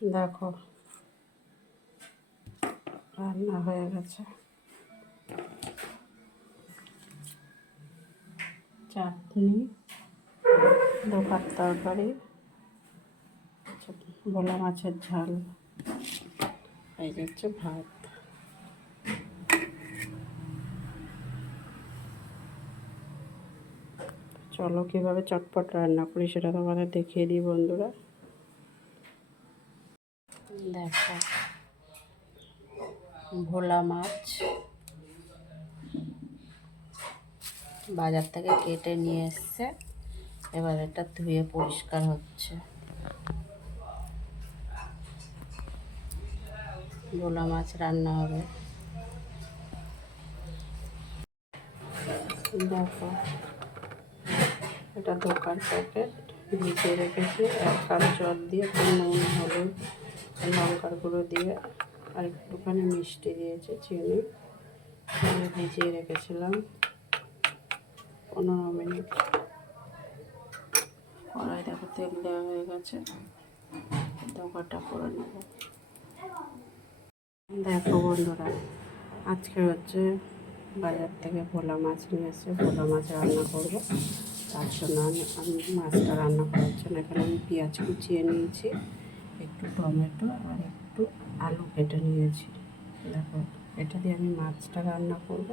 দেখো রান্না হয়ে গেছে। চাটনি, দোকান তরকারি, ভোলা মাছের ঝাল, এই হচ্ছে ভাত। চলো কীভাবে চটপট রান্না করি সেটা তোমাদের দেখিয়ে দিই বন্ধুরা। দেখো ভোলা মাছ বাজার থেকে কেটে নিয়ে এসছে, এবার এটা ধুয়ে পরিষ্কার হচ্ছে। ভোলা মাছ রান্না হবে। দেখো এটা দোকান প্যাকেট, ভিজিয়ে রেখেছি 1 কাপ জল দিয়ে, একটু নুন, হলুদ, লঙ্কার গুঁড়ো দিয়ে আর একটুখানি মিষ্টি দিয়েছি, চিনি ভিজিয়ে রেখেছিলাম 15 মিনিট। কড়াই দেখো তেল দেওয়া হয়ে গেছে, দোকানটা করে নেব। দেখো বন্ধুরা, আজকে হচ্ছে বাজার থেকে ভোলা মাছ নিয়ে এসে ভোলা মাছ রান্না করবো। তার জন্য আমি মাছটা রান্না করার জন্য এখানে আমি পেঁয়াজ কুচিয়ে নিয়েছি, একটু টমেটো আর একটু আলু কেটে নিয়েছি। দেখো এটা দিয়ে আমি মাছটা রান্না করব।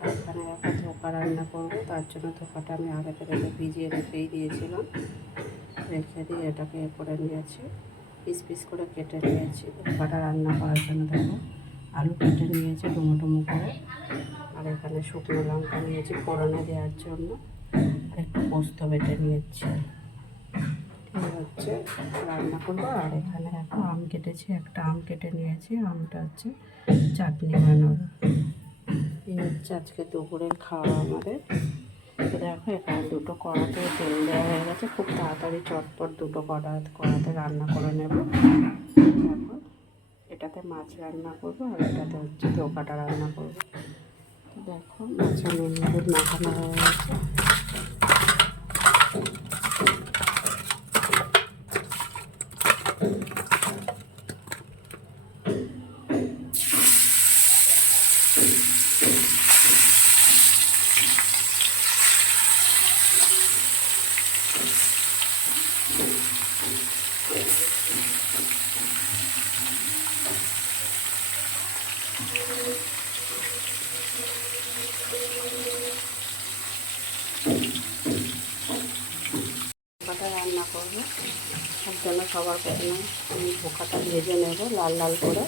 আর এখানে একটা ধোকা রান্না করব, তার জন্য ধোকাটা আমি আগে থেকে ভিজিয়ে রেখেই দিয়েছিলাম। রেখে দিয়ে এটাকে করে নিয়েছি, পিস পিস করে কেটে নিয়েছি ধোকাটা রান্না করার জন্য। দেখো আলু কেটে নিয়েছি ডুমো ডুমো করে, আর এখানে শুকনো লঙ্কা নিয়েছি ফোড়নে দেওয়ার জন্য, আর একটু পোস্ত বেটে নিয়েছি। ঠিক হচ্ছে রান্না করবো। আর এখানে দেখো আম কেটেছি, একটা আম কেটে নিয়েছি, আমটা হচ্ছে চাটনি বানাবো। এই হচ্ছে আজকে দুপুরের খাওয়া আমাদের। তো দেখো এখানে দুটো কড়াতে তেল দেওয়া হয়ে গেছে, খুব তাড়াতাড়ি চটপট দুটো কড়াতে রান্না করে নেব। দেখো এটাতে মাছ রান্না করবো, আর এটাতে হচ্ছে ধোকাটা রান্না করবো। তো দেখো মাছের নুন হলুদ মাখানো হয়ে গেছে। ধোকাটা রান্না করবো, তার জন্য সবার প্রথমে আমি ধোকাটা ভেজে নেব লাল লাল করে।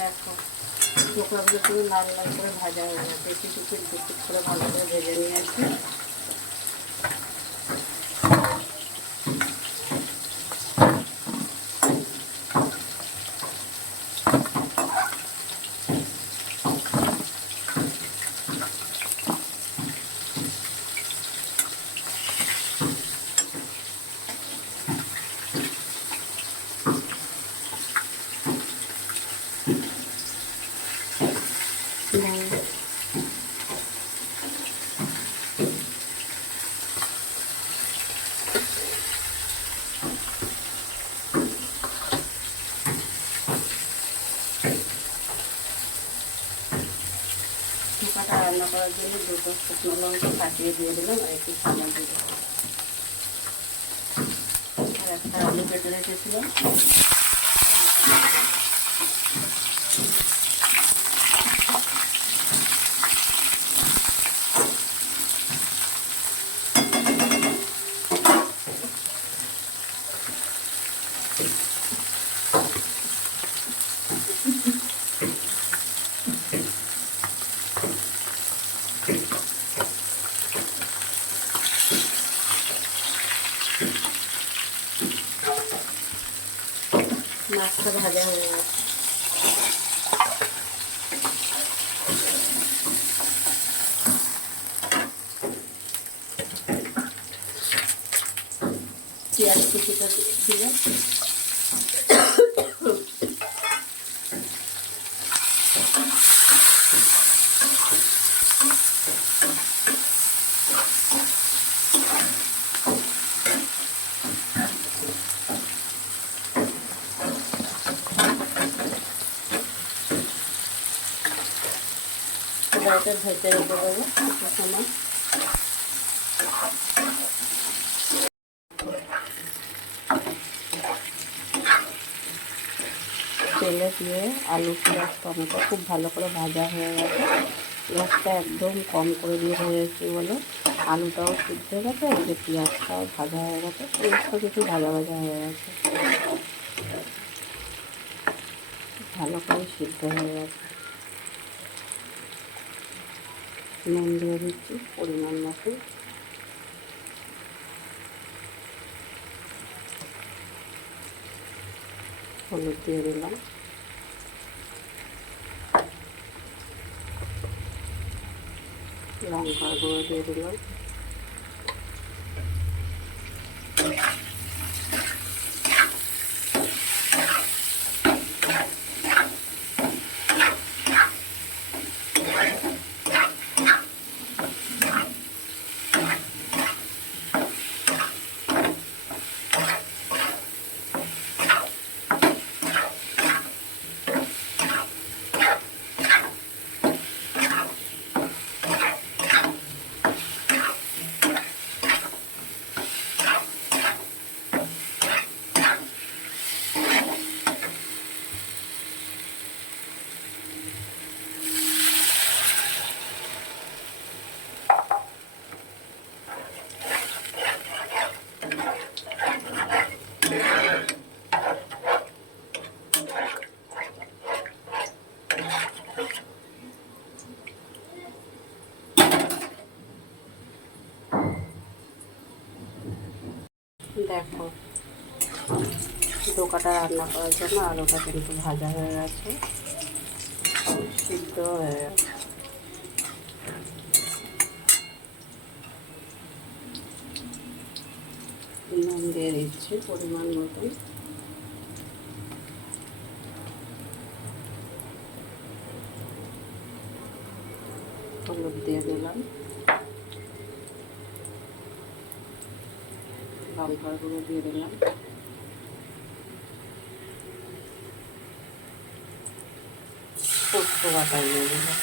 দেখো ধোকাগুলো পুরো লাল লাল করে ভাজা হয়ে গেছে, একটু একটু করে ভালো করে ভেজে নিয়েছি। ধোকাটা রান্না করার জন্য দুটো শুকনো লঙ্কা কাটিয়ে দিয়ে দিলাম, আর একটু সাদা দিলাম। কেটে রেখেছিলাম। মাছটা ভাজা হয়ে গেছে। পেঁয়াজ কুচিটা দিয়ে কড়াইটা ভেজে রেখে দেবো কিছু সময়। তেলে দিয়ে আলু পেঁয়াজ টমেটো খুব ভালো করে ভাজা হয়ে গেছে। গ্যাসটা একদম কম করে দিয়ে ভেজেছি বলে আলুটাও সিদ্ধ হয়ে গেছে, এদিকে পেঁয়াজটাও ভাজা হয়ে গেছে, সমস্ত কিছু ভাজা ভাজা হয়ে গেছে, ভালো করে সিদ্ধ হয়ে গেছে। নুন দিয়ে দিচ্ছি পরিমাণ মতো, হলুদ দিয়ে দিলাম, লঙ্কার গুঁড়ো দিয়ে দিলাম, দেখো ডোকাটা রান্না করার জন্য আলুটা কিন্তু ভাজা হয়ে গেছে, সিদ্ধ হয়ে গেছে। নুন দিয়ে দিচ্ছি পরিমাণ মতন, হলুদ দিয়ে দিলাম, লঙ্কার গুঁড়ো দিয়ে দিলাম, পোস্ত বাটা দিয়ে দিলাম।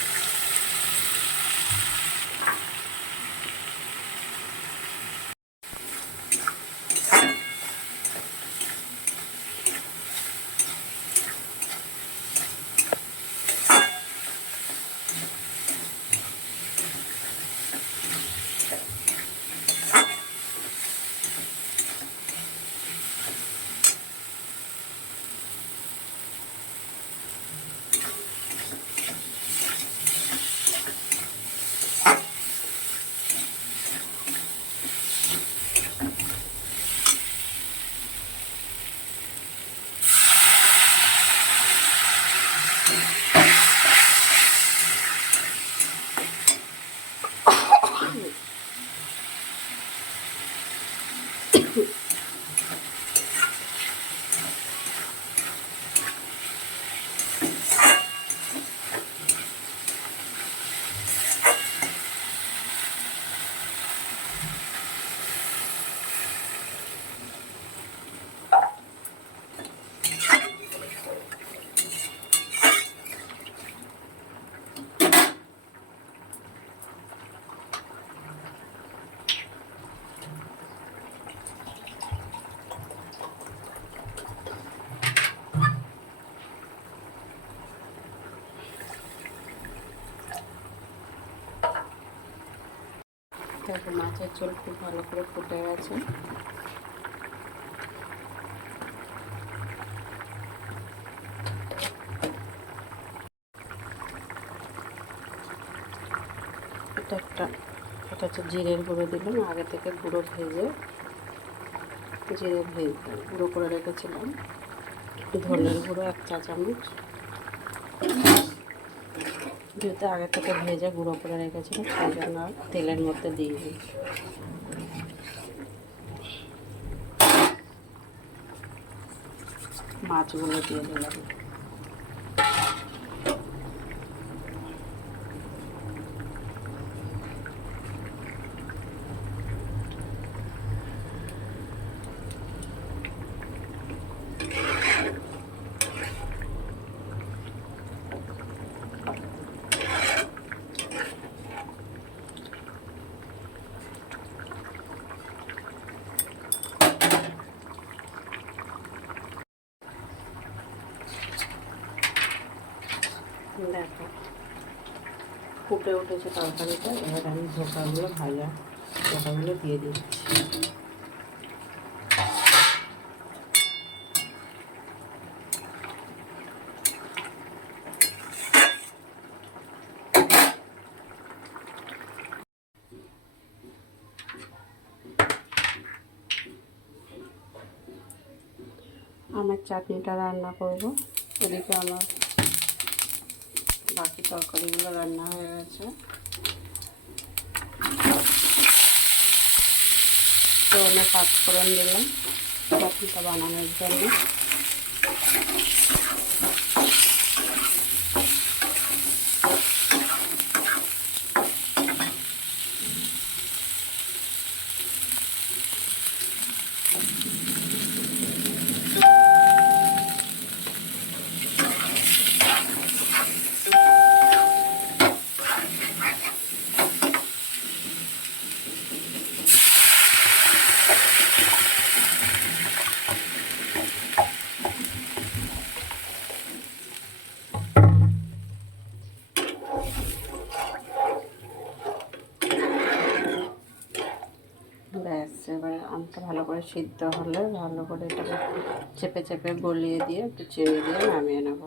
দেখো মাছের ঝোল খুব ভালো করে ফুটে গেছে। এটা হচ্ছে জিরের গুঁড়ো দিলাম, আগে থেকে গুঁড়ো ভেজে গুঁড়ো করে রেখেছিলাম। ধনের গুঁড়ো 1 চা চামচ, যেহেতু আগে থেকে ভেজে গুঁড়ো করে রেখেছিলাম সেই জন্য তেলের মধ্যে দিয়ে দিই। মাছগুলো দিয়ে দিলাম। দেখো ফুটে উঠেছে তরকারিটা। এবার আমি ধোকাগুলো দিয়ে দিচ্ছি। আমার চাটনিটা রান্না করব, এদিকে আমার বাকি তরকারিগুলো রান্না হয়ে গেছে। তো আমি 5 ফোড়ন দিলাম চাটনিটা বানানোর জন্য। ব্যাস, এবারে আমটা ভালো করে সিদ্ধ হলে ভালো করে এটাকে চেপে চেপে গলিয়ে দিয়ে একটু চিনি দিয়ে নামিয়ে নেব।